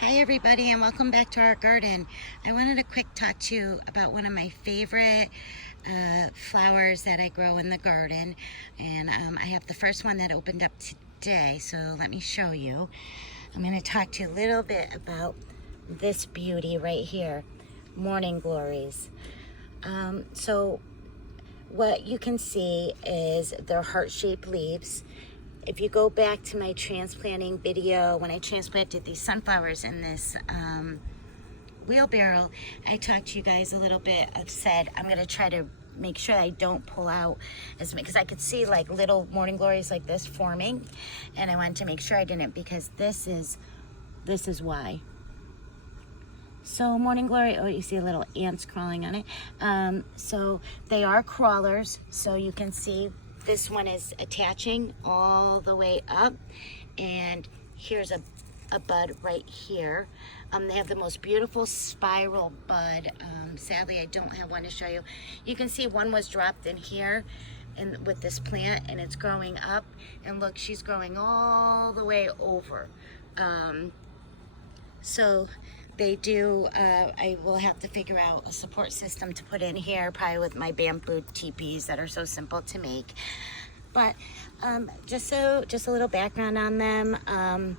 Hi everybody, and welcome back to our garden. I wanted to quick talk to you about one of my favorite flowers that I grow in the garden, and I have the first one that opened up today, so let me show you. I'm going to talk to you a little bit about this beauty right here, morning glories. So what you can see is their heart-shaped leaves. If you go back to my transplanting video, when I transplanted these sunflowers in this wheelbarrow, I talked to you guys a little bit. I've said I'm going to try to make sure I don't pull out as because I could see like little morning glories like this forming, and I wanted to make sure I didn't, because this is why. So morning glory, oh, you see little ants crawling on it. So they are crawlers, so you can see this one is attaching all the way up, and here's a bud right here. They have the most beautiful spiral bud. Sadly, I don't have one to show you. You can see one was dropped in here and with this plant, and it's growing up, and look, she's growing all the way over. So they do, I will have to figure out a support system to put in here, probably with my bamboo teepees that are so simple to make. But just a little background on them.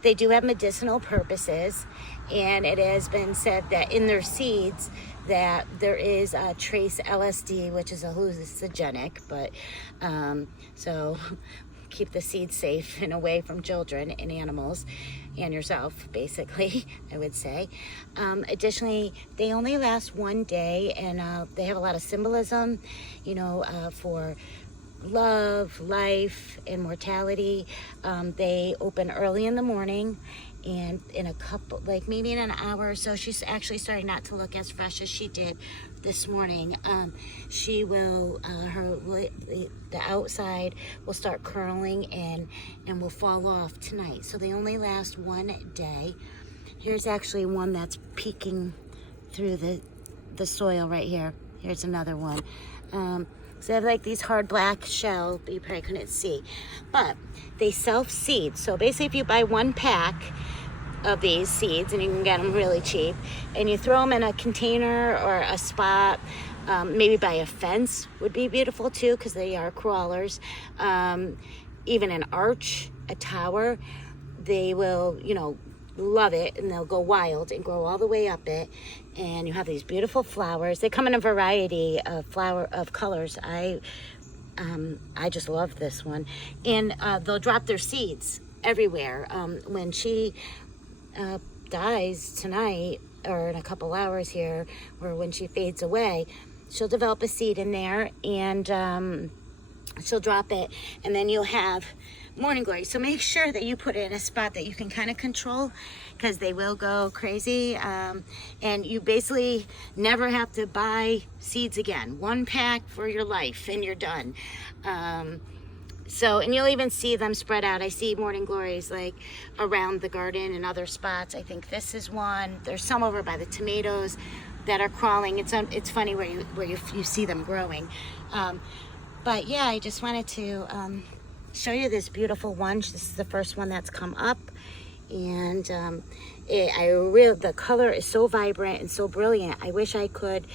They do have medicinal purposes, and it has been said that in their seeds that there is a trace LSD, which is a hallucinogenic, but so keep the seeds safe and away from children and animals and yourself, basically, I would say. Additionally, they only last one day, and they have a lot of symbolism, you know, for love, life, and mortality. They open early in the morning, and in a couple, like maybe in an hour or so, she's actually starting not to look as fresh as she did this morning. She will, the outside will start curling and will fall off tonight. So they only last one day. Here's actually one that's peeking through the soil right here. Here's another one. So they have like these hard black shell, but you probably couldn't see. But they self-seed. So basically if you buy one pack of these seeds, and you can get them really cheap, and you throw them in a container or a spot, maybe by a fence would be beautiful too, because they are crawlers. Even an arch, a tower, they will, you know, love it, and they'll go wild and grow all the way up it, and you have these beautiful flowers. They come in a variety of colors. I just love this one, and they'll drop their seeds everywhere. When she dies tonight, or in a couple hours here, or when she fades away, she'll develop a seed in there, and she'll drop it, and then you'll have morning glory. So make sure that you put it in a spot that you can kind of control, because they will go crazy. And you basically never have to buy seeds again. One pack for your life and you're done. And you'll even see them spread out. I see morning glories like around the garden and other spots. I think this is one. There's some over by the tomatoes that are crawling. It's funny where you see them growing. But yeah, I just wanted to show you this beautiful one. This is the first one that's come up, and the color is so vibrant and so brilliant. I wish I could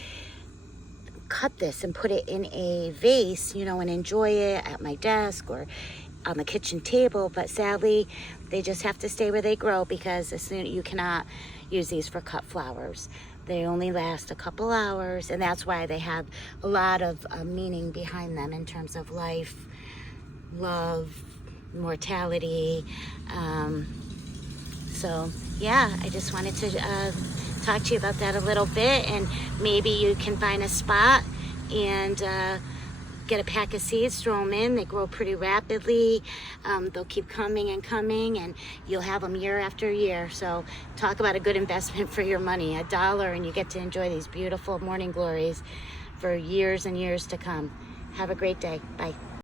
cut this and put it in a vase, you know, and enjoy it at my desk or on the kitchen table, but sadly they just have to stay where they grow, because you cannot use these for cut flowers. They only last a couple hours, and that's why they have a lot of meaning behind them in terms of life, love, mortality. So yeah, I just wanted to talk to you about that a little bit, and maybe you can find a spot and get a pack of seeds, throw them in. They grow pretty rapidly. They'll keep coming and coming, and you'll have them year after year. So talk about a good investment for your money. $1, and you get to enjoy these beautiful morning glories for years and years to come. Have a great day. Bye.